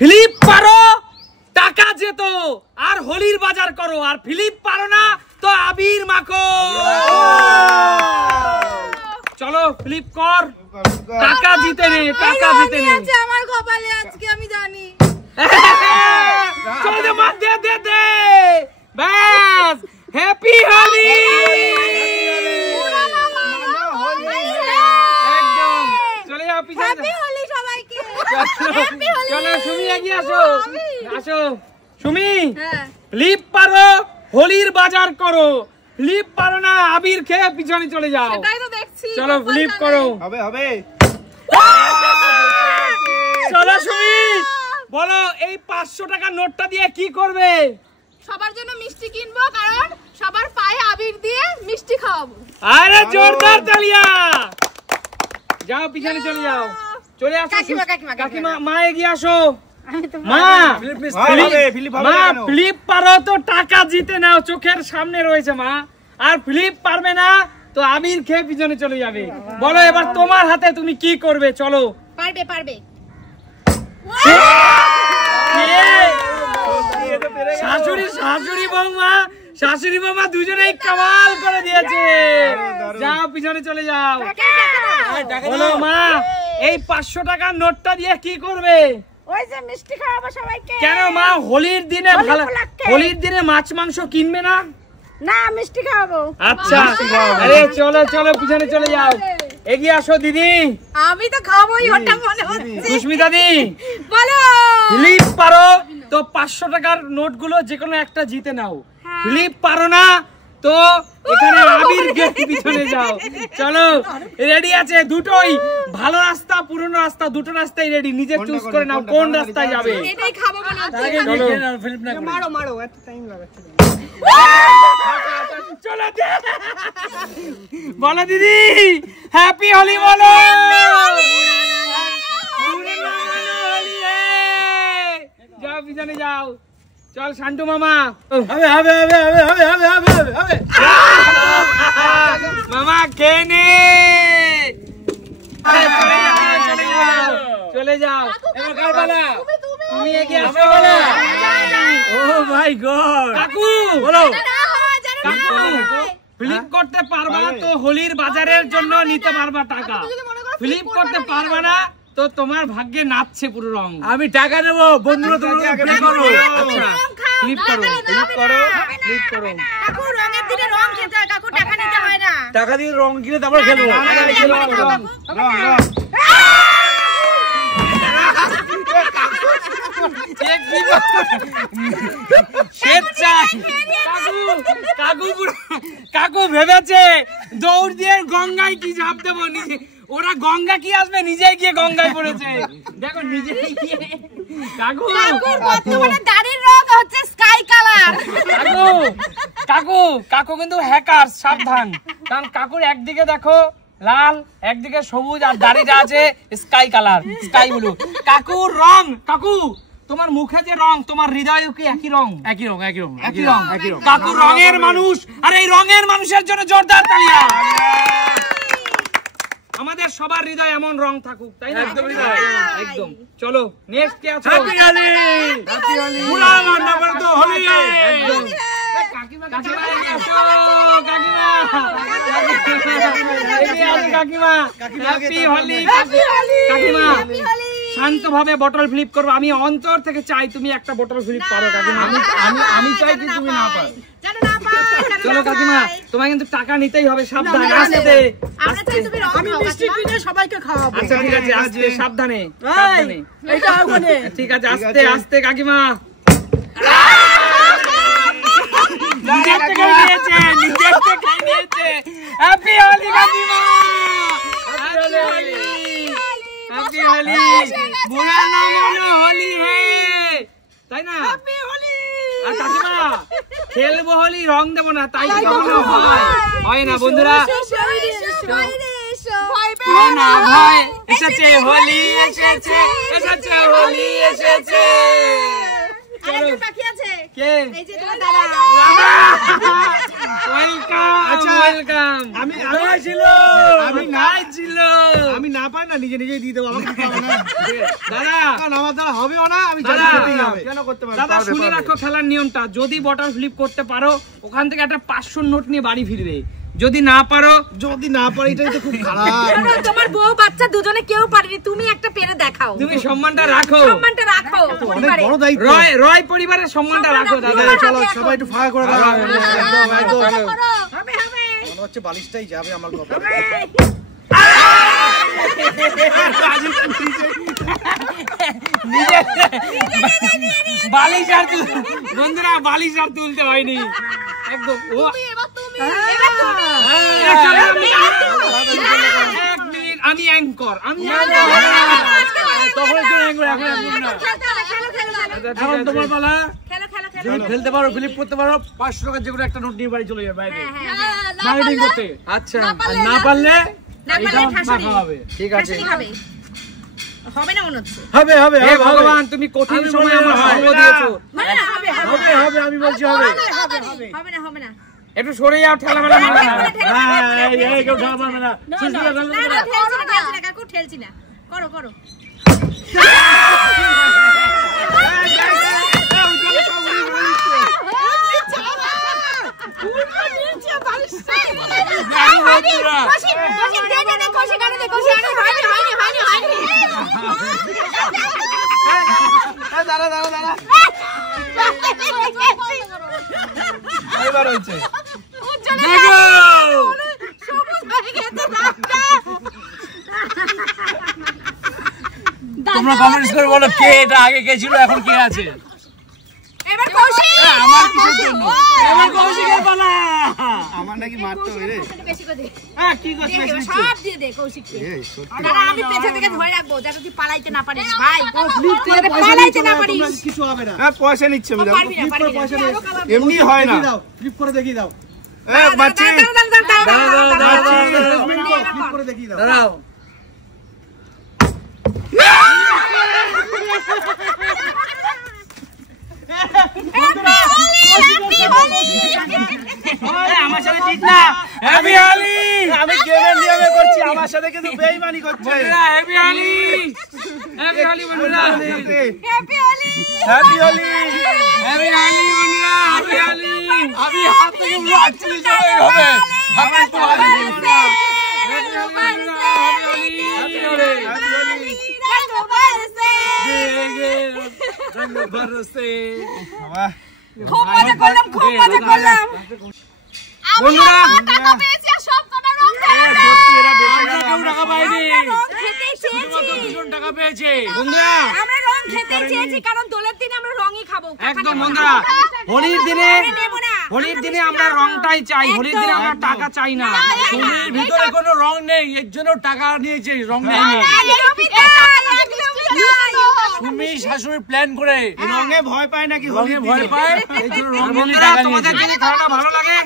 Flip পারো টাকা যেত, আর হোলির বাজার করো। আর ফ্লিপ পারো না তো আবির মাখো। চলো ফ্লিপ কর, টাকা জিতে নে, টাকা জিতে নে। আমার কপালে আজকে আমি জানি। চলো দে মা, দে দে দে, বাস হ্যাপি হোলি। একদম চলে যাও পিছনে। হ্যাপি হোলি সবাইকে। চলো সুমি এগিয়ে আসো, আসো সুমি। ফ্লিপ পারো হোলির বাজার করো, ফ্লিপ পারো না আবির খেয়ে পিছনে চলে যাও। সেটাই তো দেখছি। চলো ফ্লিপ করো। হবে হবে। চলো সুমি বলো, এই 500 টাকার নোটটা দিয়ে কি করবে? সবার জন্য মিষ্টি কিনবো, কারণ সবার পায়ে আবির দিয়ে মিষ্টি খাওয়াবো। আরে জোরদার তালিয়া। যাও পিছনে চলে যাও, চলে আসো কাকিমা। মা এগিয়ে আসো। মা ফ্লিপ পারো তো টাকা জিতে নাও, চোখের সামনে রয়েছে মা। আর ফ্লিপ পারবে না তো আবির খেয়ে পিছনে চলে যাবে। বলো এবার তোমার হাতে, তুমি কি করবে? চলো। পারবে পারবে। শাশুড়ি বৌমা দুজনেই কামাল করে দিয়েছে। যাও পিছনে চলে যাও। বলো মা, এই 500 টাকার নোটটা দিয়ে কি করবে? ওই যে মিষ্টি খাওয়াবো সবাইকে। কেন মা, হোলির দিনে হোলির দিনে মাছ মাংস কিনবে না? না, মিষ্টি খাওয়াবো। আচ্ছা, আরে চলো চলো পিছনে চলে যাও। এগিয়ে আসো দিদি। আমি তো খাবোই, ওটা মনে হচ্ছে। সুস্মিতা দি বলো। ফ্লিপ পারো তো 500 টাকার নোটগুলো যে কোনো একটা জিতে নাও। ফ্লিপ পারো না তো এখানে আবির কে পিছনে যাও। চলো রেডি আছে দুটোই, ভালো রাস্তা পুরনো রাস্তা, দুটো রাস্তাই রেডি। নিজে চুজ করে নাও কোন রাস্তায় যাবে। এটাই খাবো মনে হচ্ছে। চলো মারো মারো, এত টাইম লাগাচ্ছে। চলো বলো দিদি হ্যাপি হোলি বলো। যাও পিছনে যাও। চল শান্টু মামা। হবে হবে হবে হবে হবে হবে হবে হবে। মামা কেনে চলে যাও। এবার কার পালা? তুমি এগিয়ে আসো। ও মাই গড। কাকু বলো। কাকু ফ্লিপ করতে পারবা তো হোলির বাজারের জন্য নিতে পারবা টাকা। ফ্লিপ করতে পারবা না তো তোমার ভাগ্যে নাচছে পুরো রং। আমি টাকা নেব, বন্ধুরা তোমরা প্লে করো। আচ্ছা ফ্লিপ করো, ফ্লিপ করো, ফ্লিপ করো। কাকু রঙের দিনে রং খেতে হয়, কাকু টাকা নিতে হয় না। টাকা দিয়ে রং কিনে তারপর খেলবো। রং রং। কাকু ভেবেছে দৌড় দিয়ে গঙ্গায় কি ঝাঁপ দেবো, ওরা গঙ্গা কি আসবে, নিজে গিয়ে গঙ্গায় পড়েছে। দেখো নিজে গিয়ে। কাকু বর্তমানে দাড়ির রং হচ্ছে স্কাই কালার। কাকু কাকু কাকু কিন্তু হ্যাকার, সাবধান। কারণ কাকুর একদিকে দেখো লাল, একদিকে সবুজ, আর দাড়িটা আছে স্কাই কালার, স্কাই ব্লু। কাকুর রং, কাকু তোমার মুখে যে রং, তোমার হৃদয়ও কি একই রং? একই রং, একই রং, একই রং, একই রং। কাকু রঙের মানুষ, আর এই রঙের মানুষের জন্য জোরদার তালিয়া। আমাদের সবার হৃদয় এমন রং থাকুক, তাই না? একদম। চলো নেক্সট কে আছে? হ্যাপি হোলি। হ্যাপি হোলি। পুরা নাম্বার তো হোলি। একদম। কাকিমা এগিয়ে আসো, কাকিমা এগিয়ে আসো, কাকিমা হ্যাপি হোলি। কাকিমা শান্তভাবে বটল ফ্লিপ করো। আমি অন্তর থেকে চাই তুমি একটা বটল ফ্লিপ পারো কাকিমা। আমি চাই কি তুমি না পারো। চলো কাকিমা, তোমায় কিন্তু টাকা নিতেই হবে। সাবধানে, আস্তে আস্তে। আমি মিষ্টি কিনে সবাইকে খাওয়াবো। আচ্ছা ঠিক আছে, আস্তে সাবধানে, সাবধানে। এইটা ওখানে। ঠিক আছে, আস্তে আস্তে কাকিমা। নিজের থেকে নিয়েছে, নিজের থেকে নিয়েছে। হ্যাপি হোলি কাকিমা, হ্যাপি হোলি, হ্যাপি হোলি। বুরা না মানো হোলি হে, তাই না? হ্যাপি হোলি। আর কাকিমা খেলবো হোলি, রং দেবো না, তাই কি কখনো হয় না বন্ধুরা? না ভয় এসেছে, হোলি এসেছে, এসেছে হোলি এসেছে। কে? আচ্ছা ওয়েলকাম। আমি না পাই না নিজে নিজেই দিয়ে দেবো, আমাকে দিতে হবে না দাদা। আমার দ্বারা হবেও না, আমি জানি দাদা, খেতেই হবে। কেন করতে পারবো? দাদা শুনে রাখো খেলার নিয়মটা, যদি বটল ফ্লিপ করতে পারো ওখান থেকে একটা 500 নোট নিয়ে বাড়ি ফিরবে, যদি না পারো এটাই তো খুব খারাপ। তোমার বউ বাচ্চা দুজনে কেউ পারেনি, তুমি একটা পেরে দেখাও। তুমি সম্মানটা রাখো, সম্মানটা রাখো। অনেক বড় দায়িত্ব। রয় পরিবারের সম্মানটা রাখো দাদা। চলো সবাই একটু ফাঁকা করে দাও। একদম একদম হবে হবে। মনে হচ্ছে বালিশটাই যাবে আমার কপালে। বালিশ আর বন্ধুরা, বালিশ আর তুলতে হয়নি একদম। ও এবার তুমি এক মিনিট, আমি অ্যাঙ্কর, আমি তখন একটু এখন না। এখন তোমার পালা। তুমি খেলতে পারো, ফ্লিপ করতে পারো, 500 টাকার যে কোনো একটা নোট নিয়ে বাড়ি চলে যাবে বাইরে মার্কেটিং করতে। আচ্ছা আর না পারলে হবে। ঠিক আছে, হবে না মনে হচ্ছে। হবে হবে হে ভগবান, তুমি কঠিন সময় আমার সঙ্গ দিয়েছো। হবে না হবে হবে হবে আমি বলছি হবে। হবে না হবে না। একটু সরে যাও, ঠেলা মেলা মারবে না। হ্যাঁ এই কেউ ঢাকা পারবে না। কাকু ঠেলছি না, করো করো। দাঁড়া দাঁড়া দাঁড়া এবার হয়েছে। তোমরা কমেন্টস করে বলো কে এটা আগে কে ছিল এখন কে আছে। এবার কৌশিক, আমার কিছুর জন্য আমার কৌশিকের পালা। আমার নাকি মারতে হবে রে। বেশি করে দে। হ্যাঁ কি করছিস দে, নিশ্চয়। সব দিয়ে দে কৌশিককে। এই সত্যি দাঁড়া, আমি পেছন থেকে ধরে রাখবো যাতে তুই পালাইতে না পারিস ভাই। ফ্লিপ করে যাতে পয়সা পালাইতে নিচ্ছ না না, পারিস। তোমরা কিছু হবে না। হ্যাঁ পয়সা নিচ্ছে আমি পারবি না, ফ্লিপ করে পারবি না। পয়সা নেই। এমনি হয় না। ফ্লিপ করে দেখিয়ে দাও। বাচ্চি ফ্লিপ করে দেখিয়ে দাও। দাঁড়াও, আমার সাথে ঠিক না। হ্যাপি হোলি। আমি গেমের নিয়মে করছি, আমার সাথে কিন্তু বেইমানি করছে। বন্ধুরা হ্যাপি হোলি, হ্যাপি হোলি বন্ধুরা, happy Holi. Happy Holi. Happy Holi বন্ধুরা, হ্যাপি হোলি। আমি হাত থেকে পুরো আটচল্লিশ যাবে হবে। আমার তো হ্যাপি হোলি বন্ধুরা, হ্যাপি হোলি, হ্যাপি হোলি। খুব মজা করলাম, খুব মজা করলাম। বন্ধুরা টাকা পেয়েছি আর সব কটা রং সত্যি এরা বেঁচে গেল। কেউ টাকা পায়নি। খেতেই চেয়েছি। দুজন টাকা পেয়েছে। বন্ধুরা আমরা রং খেতেই চেয়েছি কারণ দোলের দিন আমরা রঙই খাবো। একদম বন্ধুরা, হোলির দিনে আমরা রংটাই চাই, হোলির দিনে আমরা টাকা চাই না। তুমির ভিতরে কোনো রং নেই, এর জন্য টাকা নিয়েছে, রং নেই। তুমি শাশুড়ি প্ল্যান করে রঙে ভয় পায় নাকি? রঙে ভয় পায়, এই জন্য রং নিয়ে বন্ধুরা টাকা তোমাদের নিয়েছে। যদি খেলাটা ভালো লাগে,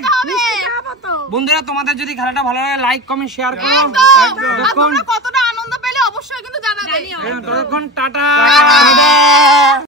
বন্ধুরা তোমাদের যদি খেলাটা ভালো লাগে লাইক কমেন্ট শেয়ার করো। কতটা আনন্দ পেলে অবশ্যই কিন্তু জানাবে। ততক্ষণ টাটা।